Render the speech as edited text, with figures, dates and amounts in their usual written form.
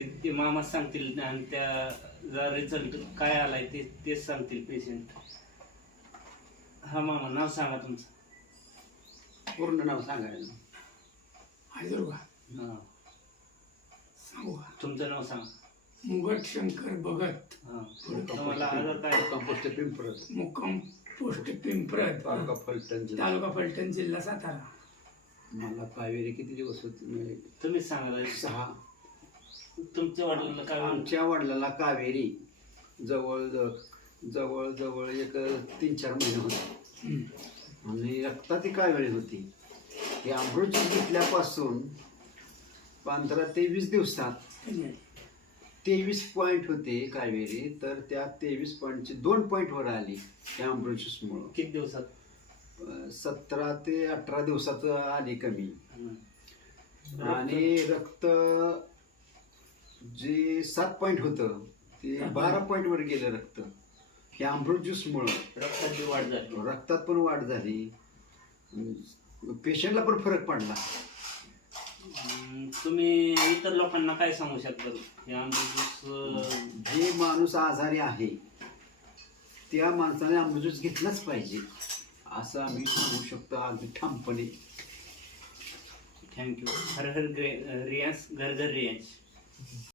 ते मामा सांगतील आणि त्याचा रिझल्ट काय आलाय तेच सांगतील पेशंट. हा मामा, नाव सांगा तुमचं. पूर्ण नाव सांगायचं. हायदर का हा, सांगू का? तुमचं नाव सांगा. मुगट शंकर भगत, हा, तुम्हाला आजार काय? कंपोस्ट पिंपरत, मुक्काम पोस्ट पिंपरत, तालुका फलटण जिल्हा. तालुका फलटण, जिल्हा सातारा. मला कावेरी किती दिवस होती? तुम्हीच सांगा. 6. तुमच्या वडिलांना काय? आमच्या वडिलाला कावेरी जवळ जवळ एक 3-4 महिने होते आणि रक्ताती कावेरी होती. ही अमृत घेतल्यापासून 15 ते 20 दिवसात 23 पॉईंट होते कावेरी, तर त्या 23 पॉईंटची 2 पॉईंटवर आली त्या अमृत ज्यूसमुळं. किती दिवसात? 17 ते 18 दिवसात आली कमी. आणि रक्त जे 7 पॉईंट होतं ते 12 पॉईंटवर गेलं रक्त. हे अमृत ज्यूसमुळं रक्ताची वाढ झाली. रक्तात पण वाढ झाली, पेशंटला पण फरक पडला. तुम्ही इतर लोकांना काय सांगू शकता? जे माणूस आजारी आहे त्या माणसाने अमृत ज्यूस घेतलाच पाहिजे असं आम्ही सांगू शकतो अगदी ठामपणे. थँक्यू. हर हर रियांश, घर घर रियांश.